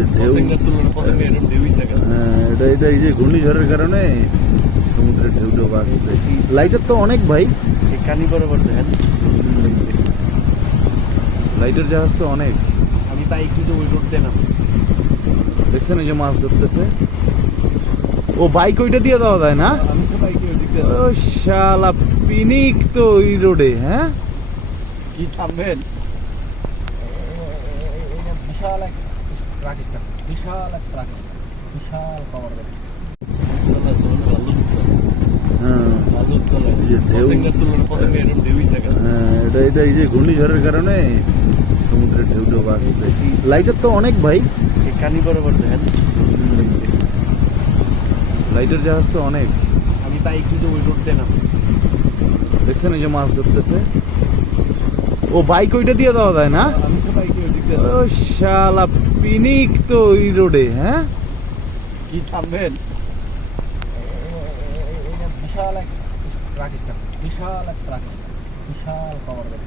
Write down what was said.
যে ঢেউ, এটা এটা এই যে ঘূর্ণিঝড়ের কারণে সমুদ্রের ঢেউ ঢেউ আসছে। লাইটার তো অনেক ভাই, কানি বরাবর দেখেন। লাইটার জাহাজ তো অনেক। আমি বাইক কিন্তু ওই রোড দিয়ে নাম দেখছেন এই যে মাছ ধরতেছে। ও বাইক ওইটা দিয়ে দেওয়া যায় না? আমি তো বাইকে ওই দিক দিয়ে ও শালা পিনিক তো ওই রোডে। হ্যাঁ কি থামবেন? বিশাল এক ট্রাক, বিশাল এক ট্রাক, বিশাল পাওয়ার গাড়ি। যে ঢেউ, এটা এটা এই যে ঘূর্ণিঝড়ের কারণে সমুদ্রের ঢেউ ঢেউ আসছে। লাইটার তো অনেক ভাই, কানি বরাবর দেখেন। লাইটার জাহাজ তো অনেক। আমি বাইক কিন্তু ওই রোড দিয়ে নাম দেখছেন এই যে মাছ ধরতেছে। ও বাইক ওইটা দিয়ে দেওয়া যায় না? আমি তো বাইকে ওই দিক দিয়ে ও শালা পিনিক তো ওই রোডে। হ্যাঁ কি থামবেন? বিশাল এক ট্রাক, বিশাল এক ট্রাক, বিশাল পাওয়ার গাড়ি।